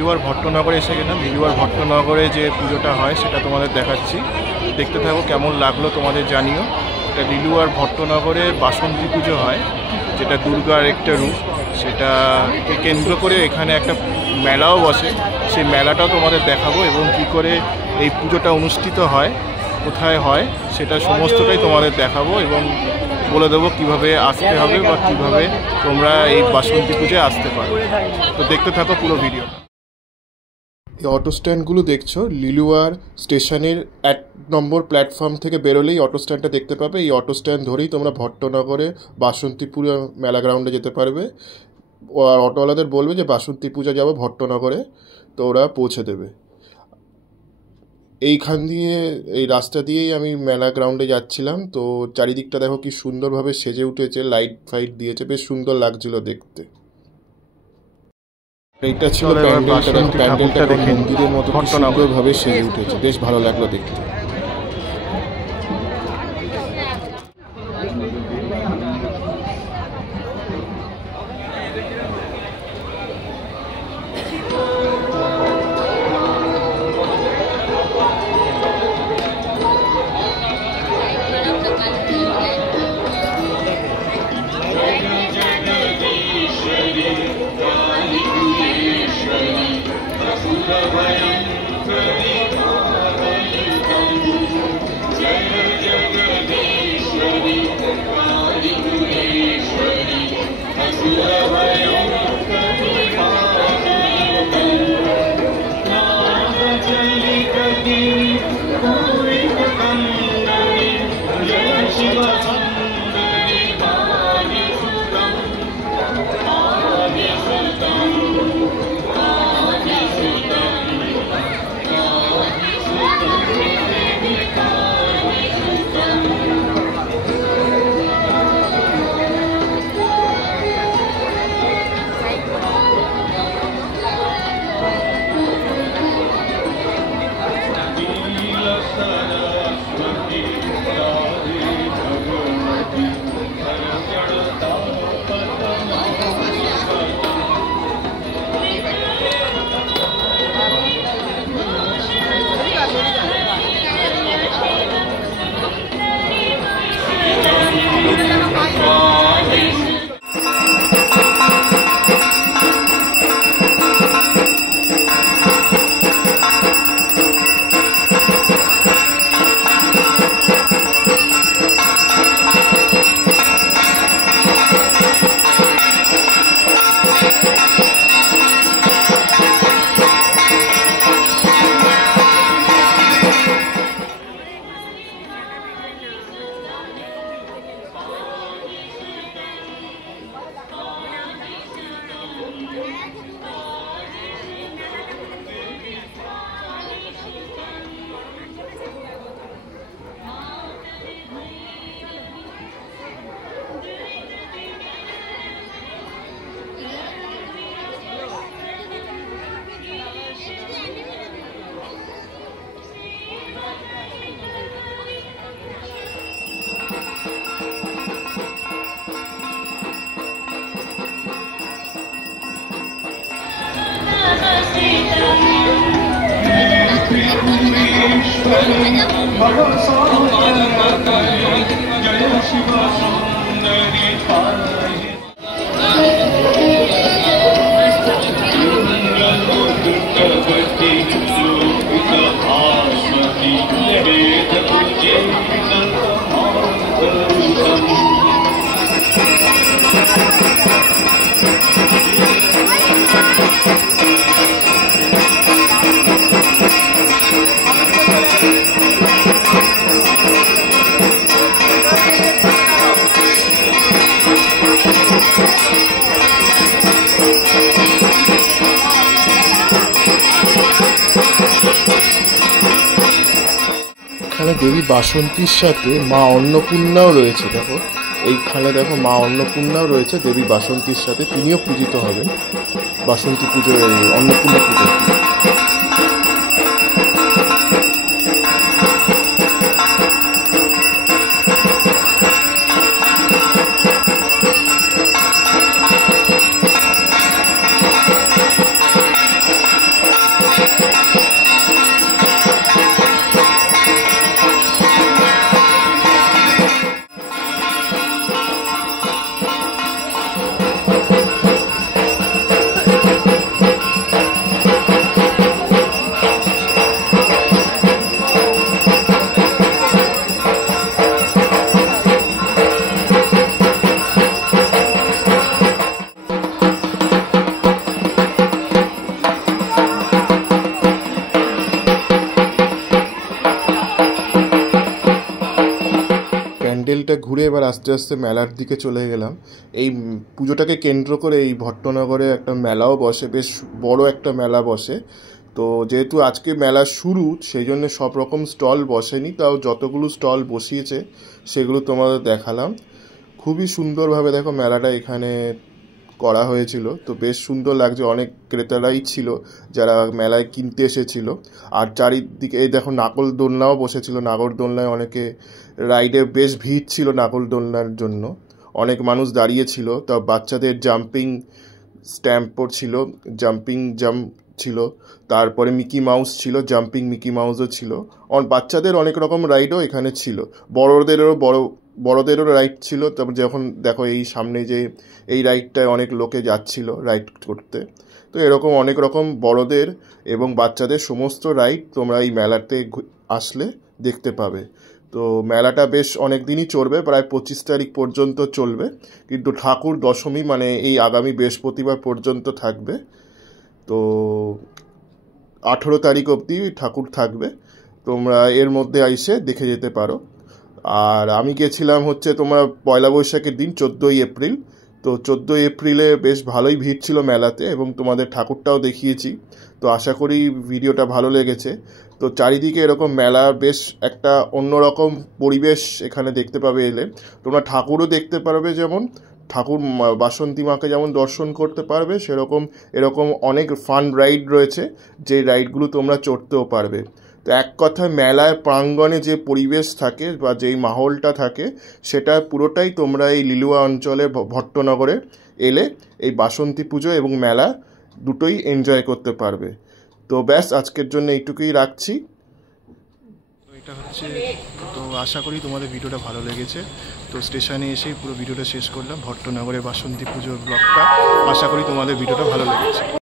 লিলুয়ার ভট্টনগরে এসে গেলাম। লিলুয়ার ভট্টনগরে যে পুজোটা হয় সেটা তোমাদের দেখাচ্ছি, দেখতে থাকো। কেমন লাগলো তোমাদের জানিও। এটা লিলুয়ার ভট্টনগরে বাসন্তী পুজো হয়, যেটা দুর্গার একটা রূপ। সেটাকে কেন্দ্র করে এখানে একটা মেলাও বসে, সেই মেলাটাও তোমাদের দেখাবো এবং কী করে এই পুজোটা অনুষ্ঠিত হয়, কোথায় হয়, সেটা সমস্তটাই তোমাদের দেখাবো এবং বলে দেবো কীভাবে আসতে হবে বা কীভাবে তোমরা এই বাসন্তী পুজোয় আসতে পারো। তো দেখতে থাকো পুরো ভিডিও। এই অটো স্ট্যান্ডগুলো দেখছো, লিলুয়ার স্টেশনের 1 নম্বর প্ল্যাটফর্ম থেকে বেরোলেই অটো স্ট্যান্ডটা দেখতে পাবে। এই অটো স্ট্যান্ড ধরেই তোমরা ভট্টনগরে বাসন্তীপুর মেলা গ্রাউন্ডে যেতে পারবে। আর অটোওয়ালাদের বলবে যে বাসন্তী পূজা যাবো ভট্টনগরে, তো ওরা পৌঁছে দেবে। এইখান দিয়ে, এই রাস্তা দিয়েই আমি মেলা গ্রাউন্ডে যাচ্ছিলাম। তো চারিদিকটা দেখো কি সুন্দরভাবে সেজে উঠেছে, লাইট ফাইট দিয়েছে, বেশ সুন্দর লাগছিল দেখতে। এইটা ছিল প্যান্ডেলটা, দেখো প্যান্ডেলটা মন্দিরের মতো সুন্দরভাবে সেজে উঠেছে, বেশ ভালো লাগলো দেখতে। এখানে দেবী বাসন্তীর সাথে মা অন্নপূর্ণাও রয়েছে। দেখো এইখানে দেখো মা অন্নপূর্ণাও রয়েছে দেবী বাসন্তীর সাথে, তিনিও পূজিত হবেন বাসন্তী পুজো, অন্নপূর্ণা পুজো। আস্তে আস্তে মেলার দিকে চলে গেলাম। এই পুজোটাকে কেন্দ্র করে এই ভট্টনগরে একটা মেলাও বসে, বেশ বড় একটা মেলা বসে। তো যেহেতু আজকে মেলা শুরু, সেই জন্য সব রকম স্টল বসেনি, তাও যতগুলো স্টল বসিয়েছে সেগুলো তোমাদের দেখালাম। খুবই সুন্দরভাবে দেখো মেলাটা এখানে করা হয়েছিল, তো বেশ সুন্দর লাগছে। অনেক ক্রেতারাই ছিল যারা মেলায় কিনতে এসেছিল। আর চারিদিকে এই দেখো নাগরদোলনাও বসেছিল, নাগরদোলনায় অনেকে রাইডে বেশ ভিড় ছিল। নাগরদোলনার জন্য অনেক মানুষ দাঁড়িয়েছিল। তা বাচ্চাদের জাম্পিং স্ট্যাম্পও ছিল, জাম্পিং জাম্প ছিল, তারপরে মিকি মাউস ছিল, জাম্পিং মিকি মাউসও ছিল। বাচ্চাদের অনেক রকম রাইডও এখানে ছিল, বড়দেরও রাইড ছিল। তারপর যখন দেখো এই সামনে যে এই রাইডটায় অনেক লোকে যাচ্ছিল রাইড করতে, তো এরকম অনেক রকম বড়দের এবং বাচ্চাদের সমস্ত রাইড তোমরা এই মেলাতে আসলে দেখতে পাবে। তো মেলাটা বেশ অনেক দিনই চলবে, প্রায় 25 তারিখ পর্যন্ত চলবে, কিন্তু ঠাকুর দশমী মানে এই আগামী বৃহস্পতিবার পর্যন্ত থাকবে। তো 18 তারিখ অবধি ঠাকুর থাকবে, তোমরা এর মধ্যে এসে দেখে যেতে পারো। আর আমি গেছিলাম হচ্ছে তোমার পয়লা বৈশাখের দিন 14ই এপ্রিল। তো 14ই এপ্রিলে বেশ ভালোই ভিড় ছিল মেলাতে, এবং তোমাদের ঠাকুরটাও দেখিয়েছি। তো আশা করি ভিডিওটা ভালো লেগেছে। তো চারিদিকে এরকম মেলা, বেশ একটা অন্যরকম পরিবেশ এখানে দেখতে পাবে এলে। তোমরা ঠাকুরও দেখতে পারবে, যেমন ঠাকুর বাসন্তী মাকে যেমন দর্শন করতে পারবে, সেরকম এরকম অনেক ফান রাইড রয়েছে, যে রাইডগুলো তোমরা চড়তেও পারবে। তো এক কথায় মেলায় প্রাঙ্গণে যে পরিবেশ থাকে বা যেই মাহলটা থাকে, সেটা পুরোটাই তোমরা এই লিলুয়া অঞ্চলে ভট্টনগরে এলে এই বাসন্তী পুজো এবং মেলা দুটোই এনজয় করতে পারবে। তো ব্যাস, আজকের জন্য এইটুকুই রাখছি। তো এটা হচ্ছে, তো আশা করি তোমাদের ভিডিওটা ভালো লেগেছে। তো স্টেশনে এসেই পুরো ভিডিওটা শেষ করলাম, ভট্টনগরে বাসন্তী পুজোর ব্লগটা। আশা করি তোমাদের ভিডিওটা ভালো লেগেছে।